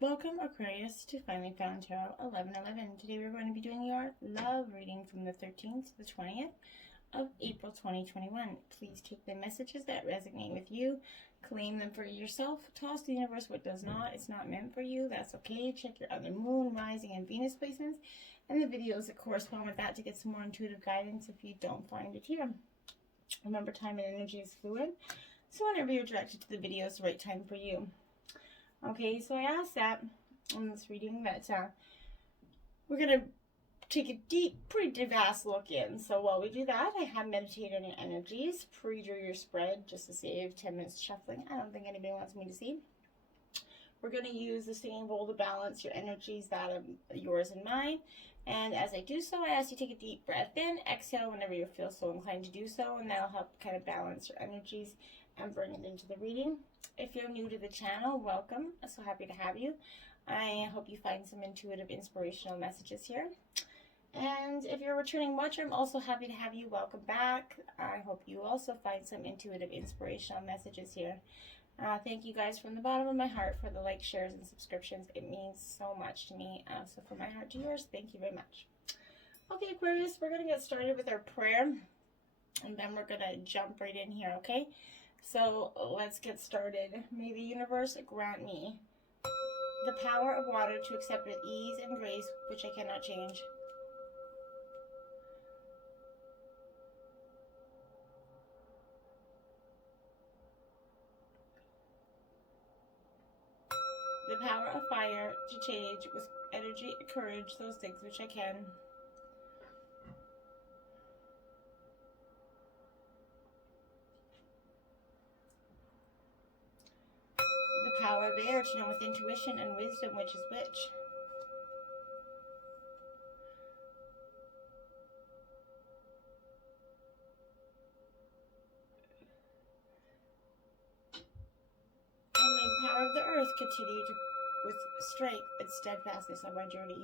Welcome, Aquarius, to Finally Found Tarot 1111. Today we're going to be doing your love reading from the 13th to the 20th of April 2021. Please take the messages that resonate with you, claim them for yourself, toss the universe what does not. It's not meant for you. That's okay. Check your other moon, rising, and Venus placements and the videos that correspond with that to get some more intuitive guidance if you don't find it here. Remember, time and energy is fluid, so whenever you're directed to the video, it's the right time for you. Okay, so I asked that in this reading that we're going to take a deep, pretty vast look in. So while we do that, I have meditated on your energies, pre-drew your spread just to save 10 minutes shuffling. I don't think anybody wants me to see. We're going to use the same bowl to balance your energies, that of yours and mine. And as I do so, I ask you to take a deep breath in, exhale whenever you feel so inclined to do so, and that'll help kind of balance your energies and bring it into the reading. If you're new to the channel, welcome. I'm so happy to have you. I hope you find some intuitive, inspirational messages here. And if you're a returning watcher, I'm also happy to have you. Welcome back. I hope you also find some intuitive, inspirational messages here. Thank you guys from the bottom of my heart for the likes, shares, and subscriptions. It means so much to me. So from my heart to yours, thank you very much. Okay, Aquarius, we're going to get started with our prayer, and then we're going to jump right in here, okay? So let's get started. May the universe grant me the power of water to accept with ease and grace, which I cannot change. The power of fire to change with energy and courage those things which I can. The power of air to know with intuition and wisdom which is which. And may the power of the earth continue to, with strength and steadfastness on my journey.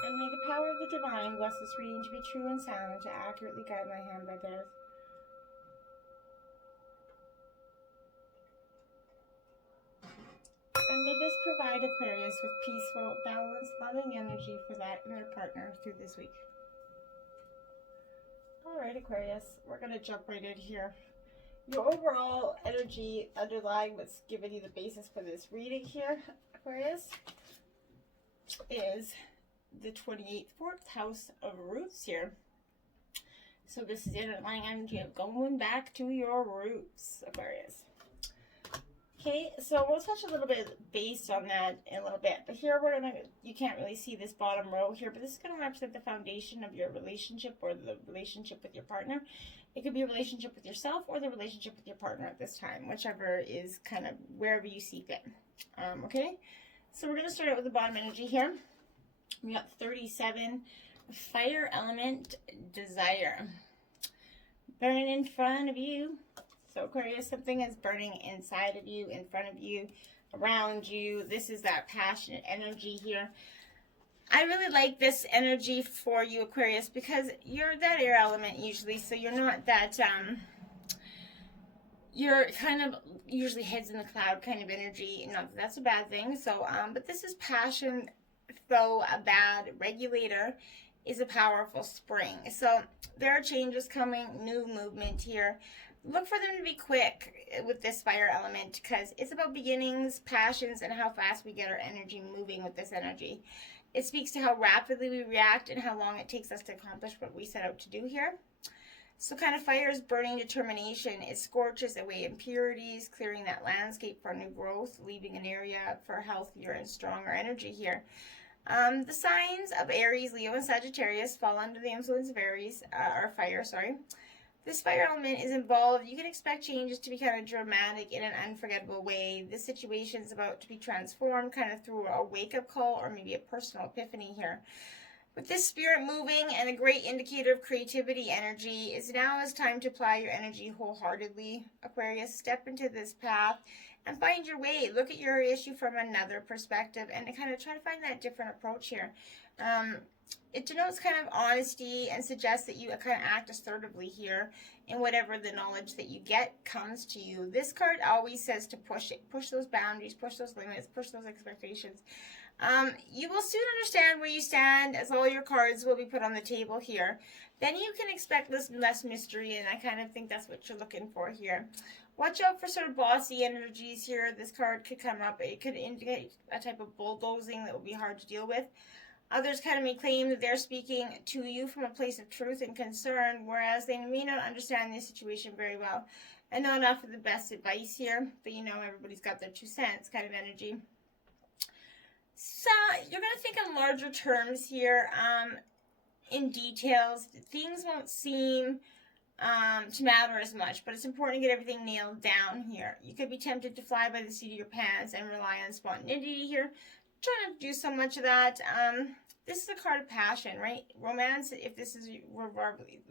And may the power of the divine bless this reading to be true and sound and to accurately guide my hand by theirs. And may this provide Aquarius with peaceful, balanced, loving energy for that and their partner through this week. Alright, Aquarius, we're going to jump right in here. Your overall energy underlying what's giving you the basis for this reading here, Aquarius, is the 28th, 4th house of roots here. So this is the underlying energy of going back to your roots, Aquarius. Okay, so we'll touch a little bit based on that in a little bit. But here we're going to, you can't really see this bottom row here, but this is going to represent the foundation of your relationship or the relationship with your partner. It could be a relationship with yourself or the relationship with your partner at this time, whichever is kind of wherever you see fit. Okay, so we're going to start out with the bottom energy here. We got 37, fire element, desire. Burning in front of you. So Aquarius, something is burning inside of you, in front of you, around you. This is that passionate energy here. I really like this energy for you, Aquarius, because you're that air element usually, so you're not that, you're kind of usually heads in the cloud kind of energy. Not that that's a bad thing. So, but this is passion, though a bad regulator is a powerful spring. So there are changes coming, new movement here. Look for them to be quick with this fire element because it's about beginnings, passions, and how fast we get our energy moving with this energy. It speaks to how rapidly we react and how long it takes us to accomplish what we set out to do here. So kind of fire is burning determination. It scorches away impurities, clearing that landscape for new growth, leaving an area for healthier and stronger energy here. The signs of Aries, Leo, and Sagittarius fall under the influence of Aries, or fire, sorry. This fire element is involved. You can expect changes to be kind of dramatic in an unforgettable way. This situation is about to be transformed kind of through a wake-up call or maybe a personal epiphany here. With this spirit moving and a great indicator of creativity energy, is now is time to apply your energy wholeheartedly, Aquarius. Step into this path and find your way. Look at your issue from another perspective and to kind of try to find that different approach here. It denotes kind of honesty and suggests that you kind of act assertively here in whatever the knowledge that you get comes to you. This card always says to push it, push those boundaries, push those limits, push those expectations. You will soon understand where you stand as all your cards will be put on the table here. Then you can expect less mystery, and I kind of think that's what you're looking for here. Watch out for sort of bossy energies here. This card could come up. It could indicate a type of bulldozing that will be hard to deal with. Others kind of may claim that they're speaking to you from a place of truth and concern, whereas they may not understand the situation very well and not offer the best advice here. But you know, everybody's got their 2 cents kind of energy. So you're going to think in larger terms here, in details. Things won't seem to matter as much, but it's important to get everything nailed down here. You could be tempted to fly by the seat of your pants and rely on spontaneity here. Try not to do so much of that. This is a card of passion, right? Romance, if this is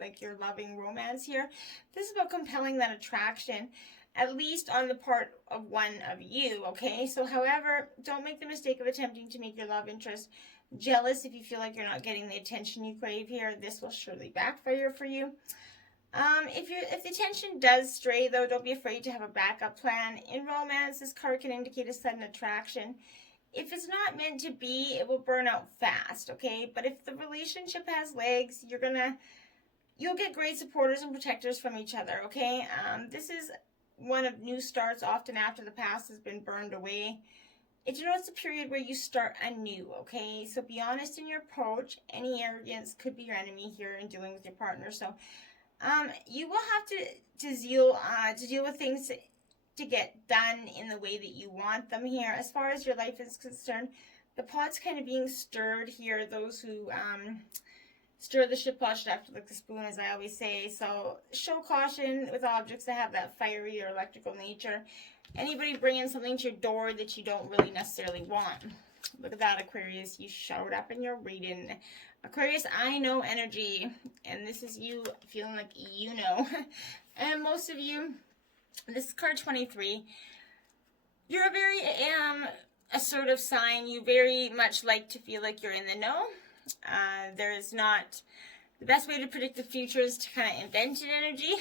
like you're loving romance here, this is about compelling that attraction, at least on the part of one of you, okay? So, however, don't make the mistake of attempting to make your love interest jealous if you feel like you're not getting the attention you crave here. This will surely backfire for you. If the attention does stray, though, don't be afraid to have a backup plan. In romance, this card can indicate a sudden attraction. If it's not meant to be, it will burn out fast, okay? But if the relationship has legs, you'll get great supporters and protectors from each other, okay? This is one of new starts, often after the past has been burned away. It denotes a period where you start anew, okay? So be honest in your approach. Any arrogance could be your enemy here in dealing with your partner. So you will have to deal with things to get done in the way that you want them here. As far as your life is concerned, the pot's kind of being stirred here. Those who stir the shit pot should have to lick the spoon, as I always say. So show caution with objects that have that fiery or electrical nature. Anybody bringing something to your door that you don't really necessarily want. Look at that, Aquarius. You showed up in your reading. Aquarius, I know energy. And this is you feeling like you know. And most of you, this is card 23. You're a very assertive sign. You very much like to feel like you're in the know. There is not... The best way to predict the future is to kind of invent an energy.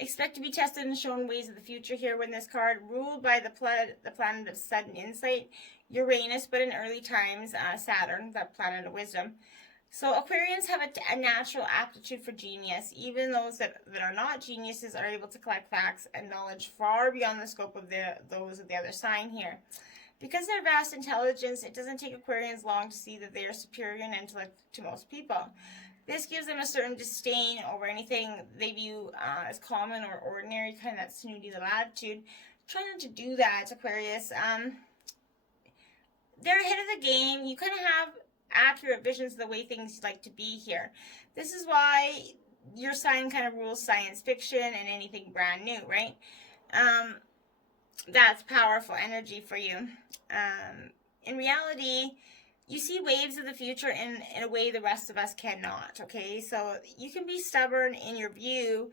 Expect to be tested and shown ways of the future here when this card, ruled by the planet of sudden insight, Uranus, but in early times, Saturn, the planet of wisdom. So Aquarians have a natural aptitude for genius. Even those that are not geniuses are able to collect facts and knowledge far beyond the scope of those of the other sign here. Because of their vast intelligence, it doesn't take Aquarians long to see that they are superior in intellect to most people. This gives them a certain disdain over anything they view as common or ordinary, kind of that snooty little attitude. Try not to do that, Aquarius. They're ahead of the game. You kind of have accurate visions of the way things like to be here. This is why your sign kind of rules science fiction and anything brand new, right? That's powerful energy for you. In reality, you see waves of the future in a way the rest of us cannot, okay? So you can be stubborn in your view,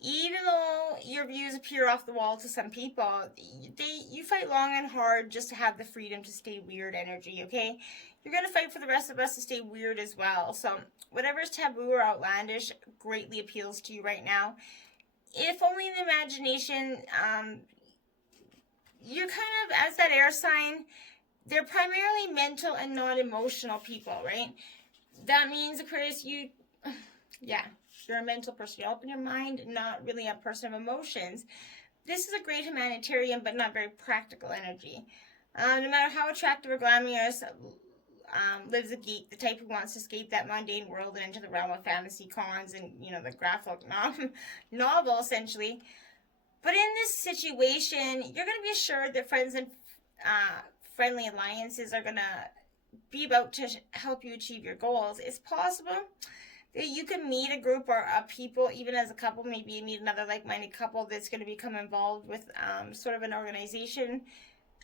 even though your views appear off the wall to some people. You fight long and hard just to have the freedom to stay weird energy, okay? You're going to fight for the rest of us to stay weird as well. So whatever is taboo or outlandish greatly appeals to you right now. If only in the imagination, you're kind of, as that air sign, they're primarily mental and not emotional people, right? That means, Aquarius, you're a mental person. You open your mind, not really a person of emotions. This is a great humanitarian, but not very practical energy. No matter how attractive or glamorous lives a geek, the type who wants to escape that mundane world and into the realm of fantasy cons and, the graphic novel, essentially. But in this situation, you're going to be assured that friends and friendly alliances are going to be about to help you achieve your goals. It's possible that you can meet a group or people, even as a couple, maybe meet another like-minded couple that's going to become involved with sort of an organization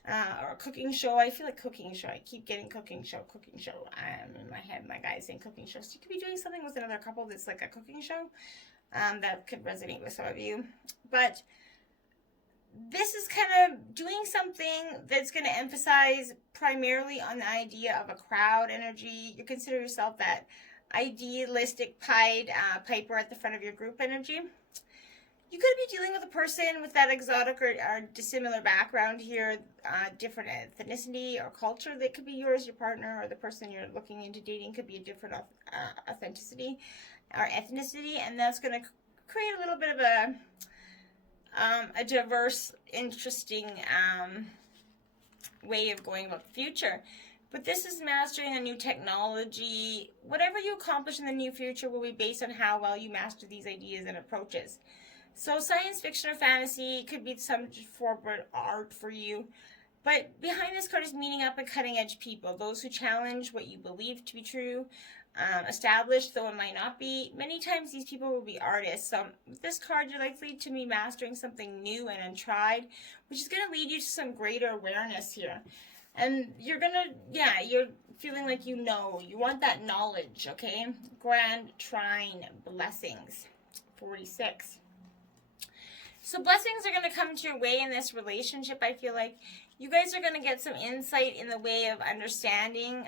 or a cooking show. I feel like cooking show. I keep getting cooking show. I'm in my head, my guy's saying cooking show. So you could be doing something with another couple that's like a cooking show. That could resonate with some of you. But this is kind of doing something that's going to emphasize primarily on the idea of a crowd energy. You consider yourself that idealistic piper at the front of your group energy. You could be dealing with a person with that exotic or dissimilar background here, different ethnicity or culture that could be yours, your partner, or the person you're looking into dating could be a different authenticity or ethnicity, and that's going to create a little bit of a diverse, interesting way of going about the future. But this is mastering a new technology. Whatever you accomplish in the near future will be based on how well you master these ideas and approaches. So science fiction or fantasy could be some form of art for you. But behind this card is meeting up and cutting edge people, those who challenge what you believe to be true, established though it might not be. Many times these people will be artists. So with this card, you're likely to be mastering something new and untried, which is going to lead you to some greater awareness here. And you're you're feeling like you want that knowledge, okay? Grand Trine blessings, 46. So blessings are going to come to your way in this relationship. I feel like you guys are going to get some insight in the way of understanding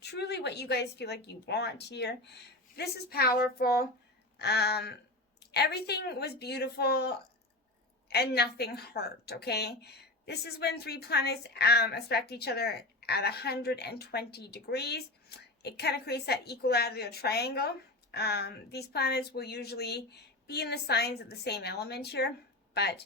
truly what you guys feel like you want here. This is powerful. Everything was beautiful and nothing hurt, okay? This is when three planets aspect each other at 120 degrees. It kind of creates that equilateral triangle. These planets will usually be in the signs of the same element here, but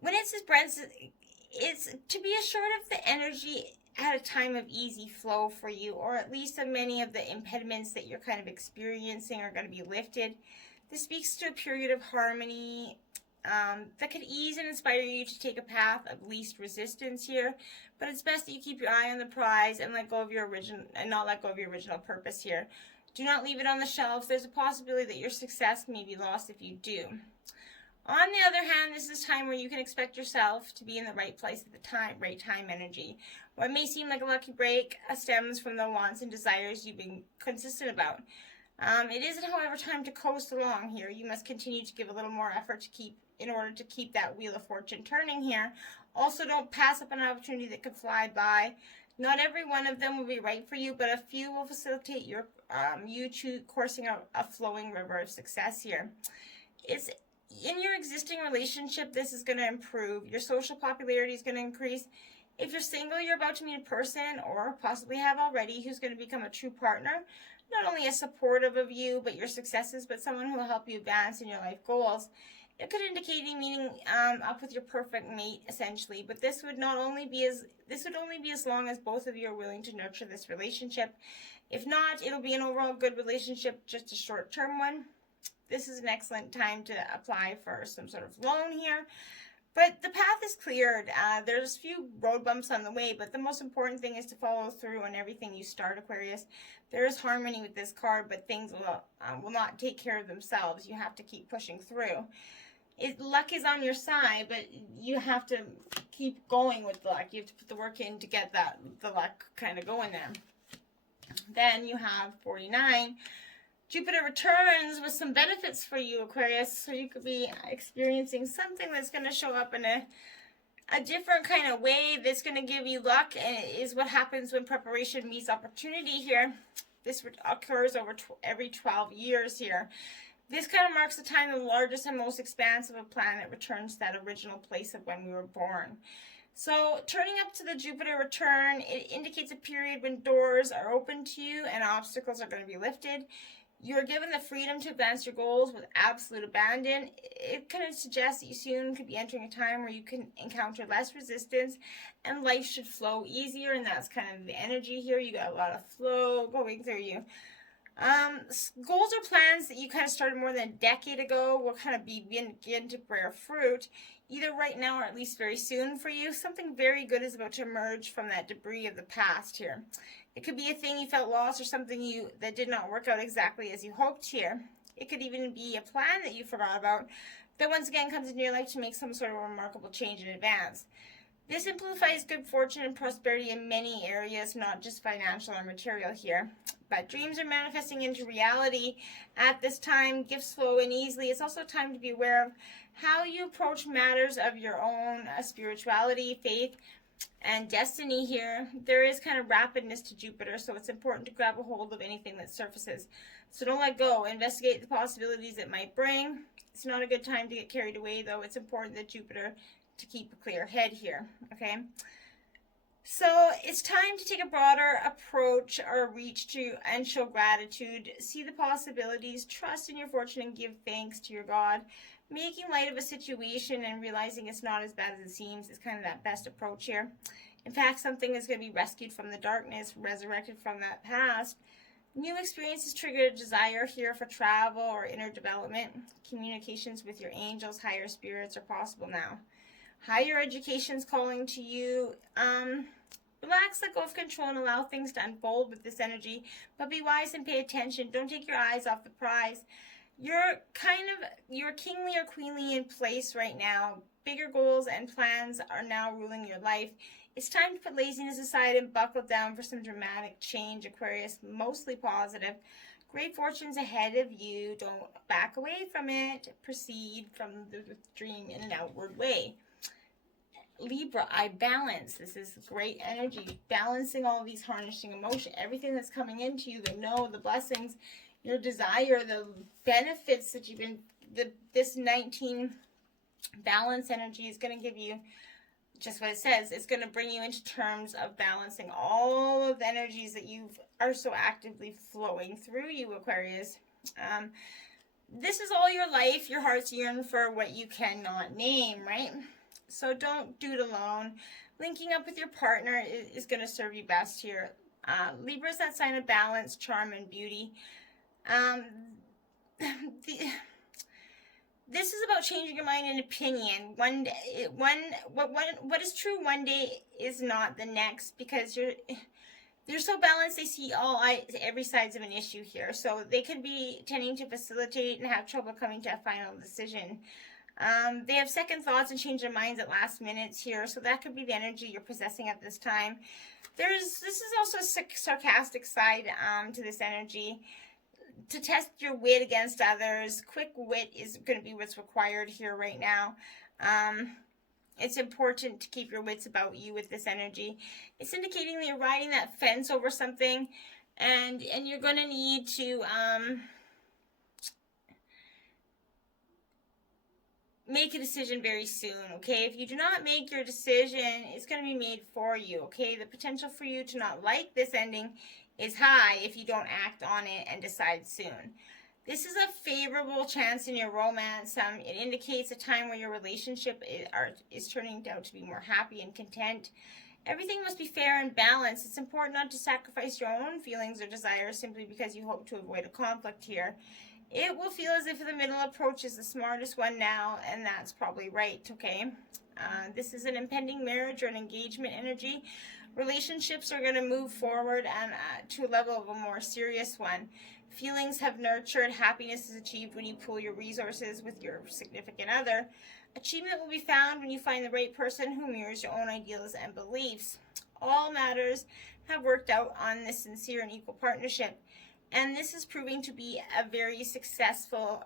when it's to be assured of the energy at a time of easy flow for you, or at least of many of the impediments that you're kind of experiencing are going to be lifted. This speaks to a period of harmony that could ease and inspire you to take a path of least resistance here, but it's best that you keep your eye on the prize and not let go of your original purpose here. Do not leave it on the shelf. There's a possibility that your success may be lost if you do. On the other hand, this is time where you can expect yourself to be in the right place at the right time energy. What may seem like a lucky break stems from the wants and desires you've been consistent about. It isn't, however, time to coast along here. You must continue to give a little more effort in order to keep that wheel of fortune turning here. Also, don't pass up an opportunity that could fly by. Not every one of them will be right for you, but a few will facilitate you coursing a flowing river of success here. It's in your existing relationship, this is going to improve. Your social popularity is going to increase. If you're single, you're about to meet a person, or possibly have already, who's going to become a true partner. Not only as supportive of you, but your successes, but someone who will help you advance in your life goals. It could indicate meeting up with your perfect mate, essentially. But this would only be as long as both of you are willing to nurture this relationship. If not, it'll be an overall good relationship, just a short-term one. This is an excellent time to apply for some sort of loan here. But the path is cleared. There's a few road bumps on the way, but the most important thing is to follow through on everything you start, Aquarius. There is harmony with this card, but things will not take care of themselves. You have to keep pushing through. Luck is on your side, but you have to keep going with the luck. You have to put the work in to get the luck kind of going there. Then you have 49. Jupiter returns with some benefits for you, Aquarius. So you could be experiencing something that's going to show up in a different kind of way that's going to give you luck, and it is what happens when preparation meets opportunity here. This occurs over every 12 years here. This kind of marks the time the largest and most expansive of planet returns to that original place of when we were born. So turning up to the Jupiter return, it indicates a period when doors are open to you and obstacles are going to be lifted. You're given the freedom to advance your goals with absolute abandon. It kind of suggests that you soon could be entering a time where you can encounter less resistance and life should flow easier, and that's kind of the energy here. You got a lot of flow going through you. Goals or plans that you kind of started more than a decade ago will kind of begin to bear fruit, either right now or at least very soon for you. Something very good is about to emerge from that debris of the past here. It could be a thing you felt lost or something that did not work out exactly as you hoped here. It could even be a plan that you forgot about that once again comes into your life to make some sort of remarkable change in advance. This amplifies good fortune and prosperity in many areas, not just financial or material here. But dreams are manifesting into reality at this time. Gifts flow in easily. It's also time to be aware of how you approach matters of your own spirituality, faith, and destiny here. There is kind of rapidness to Jupiter, so it's important to grab a hold of anything that surfaces. So don't let go. Investigate the possibilities it might bring. It's not a good time to get carried away, though. It's important that Jupiter to keep a clear head here, okay? So it's time to take a broader approach or reach to and show gratitude. See the possibilities, trust in your fortune, and give thanks to your God. Making light of a situation and realizing it's not as bad as it seems is kind of that best approach here. In fact, something is going to be rescued from the darkness, resurrected from that past. New experiences trigger a desire here for travel or inner development. Communications with your angels, higher spirits are possible now. Higher education's calling to you. Relax, let go of control, and allow things to unfold with this energy. But be wise and pay attention. Don't take your eyes off the prize. You're kingly or queenly in place right now. Bigger goals and plans are now ruling your life. It's time to put laziness aside and buckle down for some dramatic change, Aquarius. Mostly positive. Great fortune's ahead of you. Don't back away from it. Proceed from the dream in an outward way. Libra, I balance. This is great energy. Balancing all these harnessing emotion. Everything that's coming into you, the blessings, your desire, the benefits that you've been, this 19 balance energy is going to give you just what it says. It's going to bring you into terms of balancing all of the energies that you are so actively flowing through you, Aquarius. This is all your life. Your heart's yearn for what you cannot name, right? So don't do it alone. Linking up with your partner is going to serve you best here. Libra is that sign of balance, charm, and beauty. This is about changing your mind and opinion. What is true one day is not the next, because they're so balanced. They see every sides of an issue here. So they could be tending to facilitate and have trouble coming to a final decision. They have second thoughts and change their minds at last minutes here. So that could be the energy you're possessing at this time. This is also a sarcastic side to this energy. To test your wit against others. Quick wit is going to be what's required here right now. It's important to keep your wits about you with this energy. It's indicating that you're riding that fence over something, and you're going to need to make a decision very soon, okay? If you do not make your decision, it's going to be made for you, okay? The potential for you to not like this ending is high if you don't act on it and decide soon. This is a favorable chance in your romance. It indicates a time where your relationship is turning out to be more happy and content. Everything must be fair and balanced. It's important not to sacrifice your own feelings or desires simply because you hope to avoid a conflict here. It will feel as if the middle approach is the smartest one now, and that's probably right, okay? This is an impending marriage or an engagement energy. Relationships are going to move forward and to a level of a more serious one. Feelings have nurtured. Happiness is achieved when you pool your resources with your significant other. Achievement will be found when you find the right person who mirrors your own ideals and beliefs. All matters have worked out on this sincere and equal partnership. And this is proving to be a very successful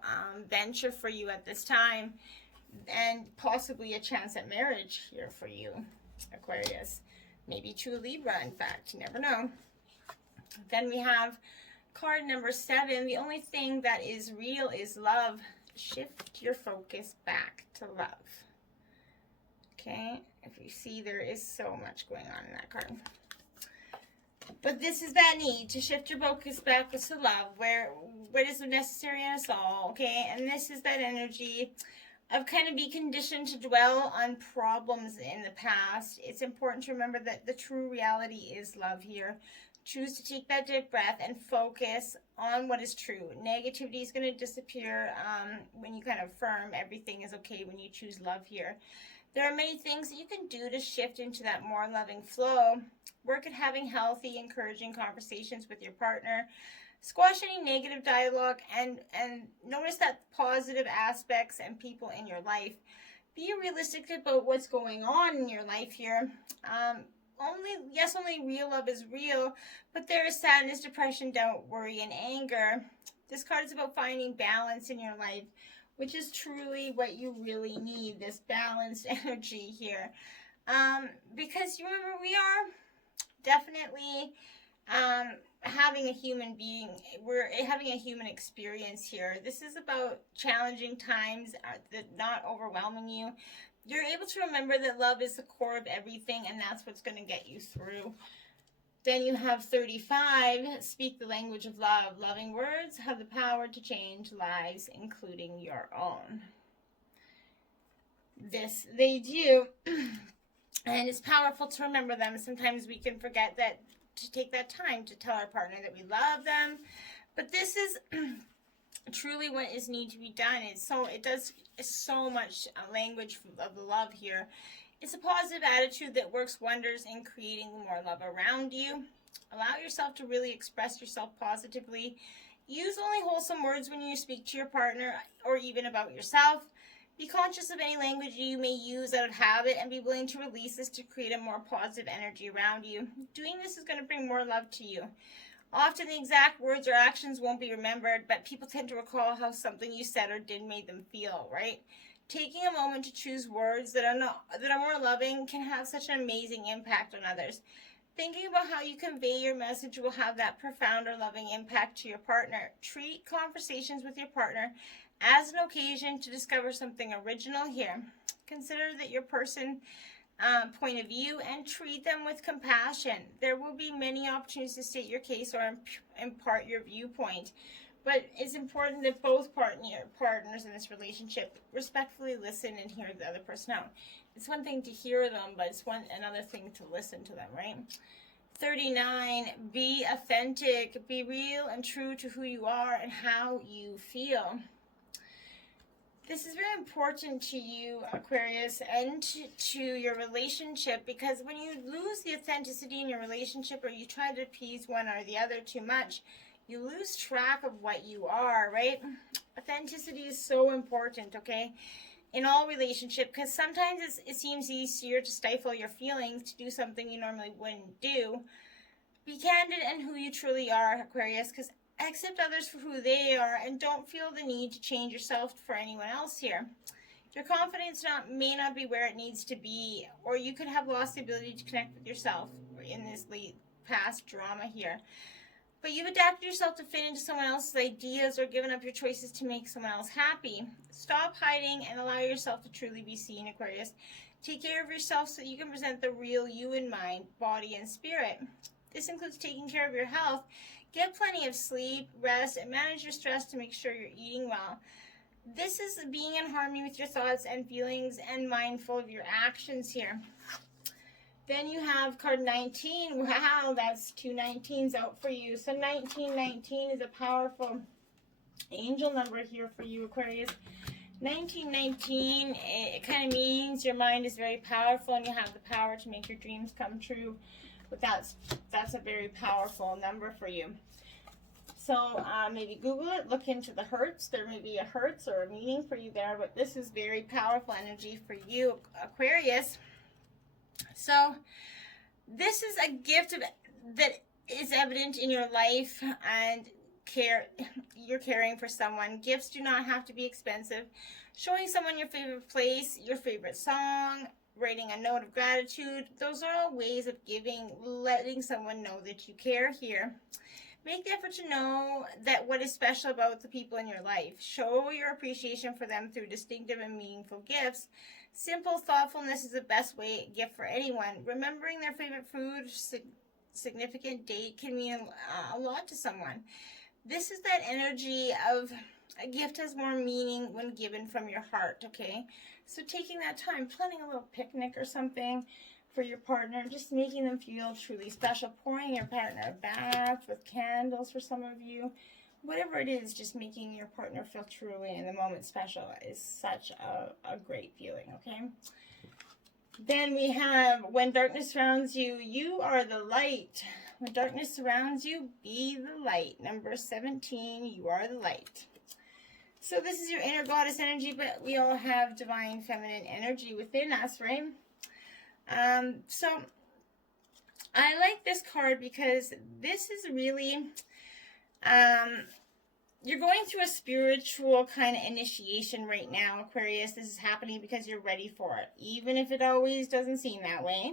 venture for you at this time. And possibly a chance at marriage here for you, Aquarius. Maybe true Libra, in fact. You never know. Then we have card number 7. The only thing that is real is love. Shift your focus back to love. Okay? If you see, there is so much going on in that card. But this is that need to shift your focus back to love, where what is necessary in us all, okay? And this is that energy of kind of be conditioned to dwell on problems in the past. It's important to remember that the true reality is love here. Choose to take that deep breath and focus on what is true. Negativity is going to disappear when you kind of affirm everything is okay when you choose love here. There are many things that you can do to shift into that more loving flow. Work at having healthy, encouraging conversations with your partner. Squash any negative dialogue and notice that positive aspects and people in your life. Be realistic about what's going on in your life here. Only real love is real, but there is sadness, depression, doubt, worry, and anger. This card is about finding balance in your life, which is truly what you really need, this balanced energy here. Because you remember, we are definitely having a human being, we're having a human experience here. This is about challenging times that not overwhelming you. You're able to remember that love is the core of everything, and that's what's going to get you through. Then you have 35, speak the language of love. Loving words have the power to change lives, including your own. This they do, and it's powerful to remember them. Sometimes we can forget that, to take that time to tell our partner that we love them, but this is truly what is need to be done. It's so much language of the love here. It's a positive attitude that works wonders in creating more love around you. Allow yourself to really express yourself positively. Use only wholesome words when you speak to your partner or even about yourself. Be conscious of any language you may use out of habit and be willing to release this to create a more positive energy around you. Doing this is going to bring more love to you. Often the exact words or actions won't be remembered, but people tend to recall how something you said or did made them feel, right? Taking a moment to choose words that are more loving can have such an amazing impact on others. Thinking about how you convey your message will have that profound or loving impact to your partner. Treat conversations with your partner as an occasion to discover something original here. Consider that your person point of view and treat them with compassion. There will be many opportunities to state your case or impart your viewpoint, but it's important that both partners in this relationship respectfully listen and hear the other person out. It's one thing to hear them, but it's another thing to listen to them, right? 39, be authentic, be real and true to who you are and how you feel. This is very important to you, Aquarius, and to your relationship, because when you lose the authenticity in your relationship or you try to appease one or the other too much, you lose track of what you are, right? Authenticity is so important, okay, in all relationships, because sometimes it seems easier to stifle your feelings, to do something you normally wouldn't do. Be candid in who you truly are, Aquarius, because accept others for who they are and don't feel the need to change yourself for anyone else here. Your confidence may not be where it needs to be, or you could have lost the ability to connect with yourself in this past drama here. But you've adapted yourself to fit into someone else's ideas or given up your choices to make someone else happy. Stop hiding and allow yourself to truly be seen, Aquarius. Take care of yourself so that you can present the real you in mind, body, and spirit. This includes taking care of your health. Get plenty of sleep, rest, and manage your stress to make sure you're eating well. This is being in harmony with your thoughts and feelings and mindful of your actions here. Then you have card 19. Wow, that's 2 19s out for you. So 1919 is a powerful angel number here for you, Aquarius. 1919, it kind of means your mind is very powerful and you have the power to make your dreams come true. But that's a very powerful number for you. So maybe Google it, look into the hertz. There may be a hertz or a meaning for you there, but this is very powerful energy for you, Aquarius. So this is a gift that is evident in your life and you're caring for someone. Gifts do not have to be expensive. Showing someone your favorite place, your favorite song, writing a note of gratitude, those are all ways of giving, letting someone know that you care here. Make the effort to know that what is special about the people in your life. Show your appreciation for them through distinctive and meaningful gifts. Simple thoughtfulness is the best gift for anyone. Remembering their favorite food, significant date can mean a lot to someone. This is that energy of a gift has more meaning when given from your heart, okay? So taking that time, planning a little picnic or something for your partner, just making them feel truly special, pouring your partner a bath with candles for some of you, whatever it is, just making your partner feel truly in the moment special is such a great feeling, okay? Then we have, when darkness surrounds you, you are the light. When darkness surrounds you, be the light. Number 17, you are the light. So this is your inner goddess energy, but we all have divine feminine energy within us, right? So I like this card because this is really, you're going through a spiritual kind of initiation right now, Aquarius. This is happening because you're ready for it, even if it always doesn't seem that way.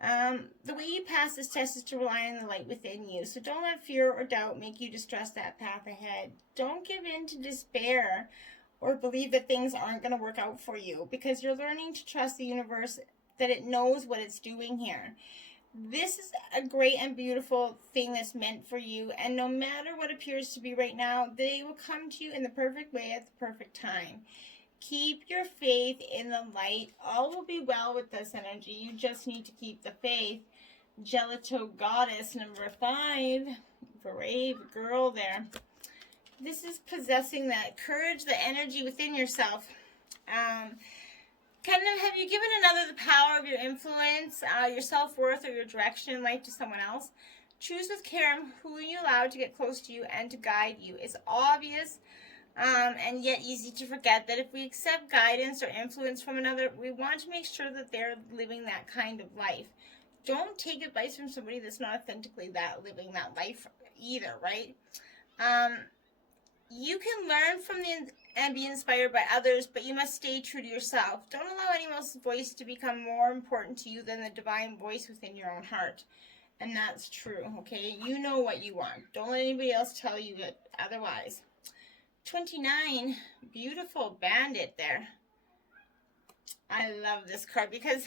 The way you pass this test is to rely on the light within you. So don't let fear or doubt make you distrust that path ahead. Don't give in to despair or believe that things aren't going to work out for you, because you're learning to trust the universe, that it knows what it's doing here. This is a great and beautiful thing that's meant for you, and no matter what appears to be right now, they will come to you in the perfect way at the perfect time. Keep your faith in the light. All will be well with this energy. You just need to keep the faith. Gelato Goddess, number 5. Brave girl there. This is possessing that courage, the energy within yourself. Kind of, have you given another the power of your influence, your self-worth, or your direction in life to someone else? Choose with care who you allow to get close to you and to guide you. It's obvious and yet easy to forget that if we accept guidance or influence from another, we want to make sure that they're living that kind of life. Don't take advice from somebody that's not authentically living that life either, right? You can learn from and be inspired by others, but you must stay true to yourself. Don't allow anyone else's voice to become more important to you than the divine voice within your own heart. And that's true, okay? You know what you want. Don't let anybody else tell you it otherwise. 29, beautiful Bandit there. I love this card because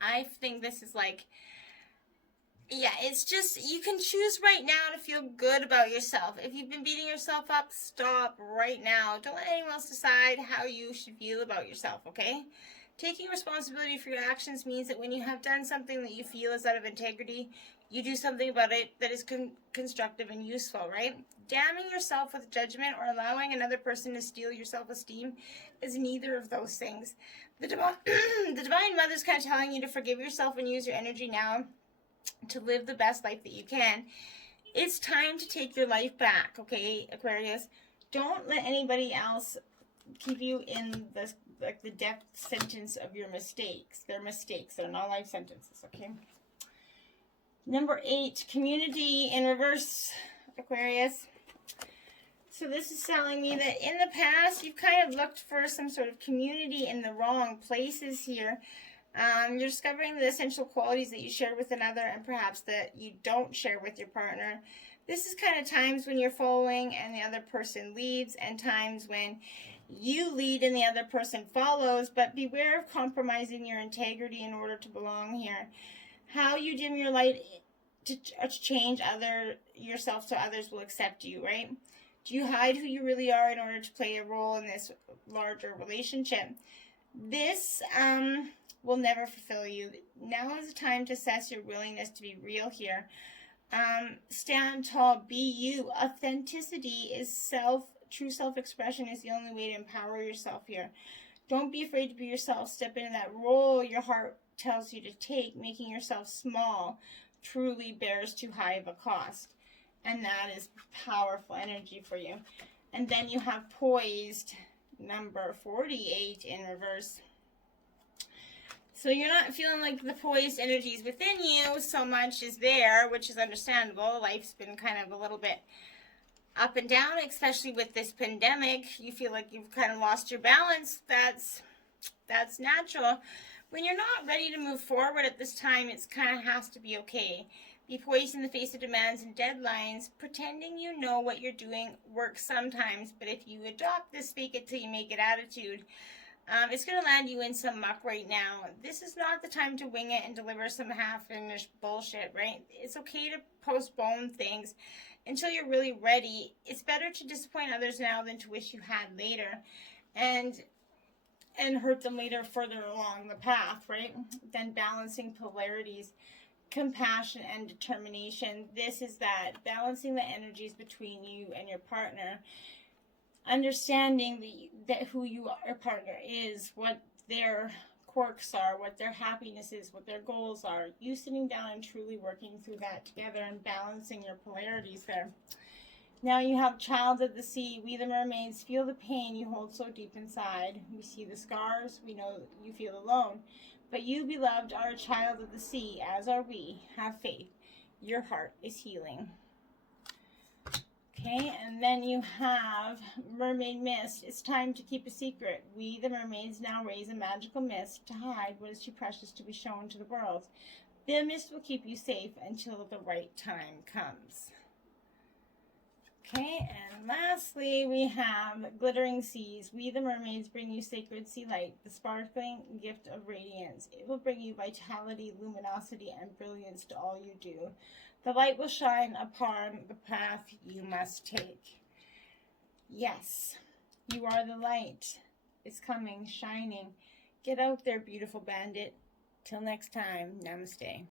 I think this is like, yeah, it's just, you can choose right now to feel good about yourself. If you've been beating yourself up, stop right now. Don't let anyone else decide how you should feel about yourself, okay? Taking responsibility for your actions means that when you have done something that you feel is out of integrity, you do something about it that is constructive and useful, right? Damning yourself with judgment or allowing another person to steal your self-esteem is neither of those things. The Divine Mother's kind of telling you to forgive yourself and use your energy now to live the best life that you can. It's time to take your life back, okay, Aquarius? Don't let anybody else keep you in the death sentence of your mistakes. They're mistakes. They're not life sentences, okay? Number 8, community in reverse, Aquarius. So this is telling me that in the past, you've kind of looked for some sort of community in the wrong places here. You're discovering the essential qualities that you share with another and perhaps that you don't share with your partner. This is kind of times when you're following and the other person leads, and times when you lead and the other person follows, but beware of compromising your integrity in order to belong here. How you dim your light to change yourself so others will accept you, right? Do you hide who you really are in order to play a role in this larger relationship? This will never fulfill you. Now is the time to assess your willingness to be real here. Stand tall, be you. Authenticity is true self-expression is the only way to empower yourself here. Don't be afraid to be yourself. Step into that role your heart tells you to take. Making yourself small truly bears too high of a cost. And that is powerful energy for you. And then you have poised, number 48 in reverse. So you're not feeling like the poised energies within you so much is there, which is understandable. Life's been kind of a little bit up and down, especially with this pandemic. You feel like you've kind of lost your balance. That's natural. When you're not ready to move forward at this time, it's kind of has to be okay. Be poised in the face of demands and deadlines. Pretending you know what you're doing works sometimes, but if you adopt this fake it till you make it attitude, it's going to land you in some muck right now. This is not the time to wing it and deliver some half-finished bullshit, right? It's okay to postpone things until you're really ready. It's better to disappoint others now than to wish you had later and hurt them later further along the path, right? Then balancing polarities, compassion and determination. This is that, balancing the energies between you and your partner. Understanding that who your partner is, what their quirks are, what their happiness is, what their goals are. You sitting down and truly working through that together and balancing your polarities there. Now you have child of the sea. We the mermaids feel the pain you hold so deep inside. We see the scars. We know you feel alone. But you, beloved, are a child of the sea, as are we. Have faith. Your heart is healing. Okay, and then you have mermaid mist. It's time to keep a secret. We, the mermaids, now raise a magical mist to hide what is too precious to be shown to the world. The mist will keep you safe until the right time comes. Okay, and lastly, we have glittering seas. We, the mermaids, bring you sacred sea light, the sparkling gift of radiance. It will bring you vitality, luminosity, and brilliance to all you do. The light will shine upon the path you must take. Yes, you are the light. It's coming, shining. Get out there, beautiful bandit. Till next time, namaste.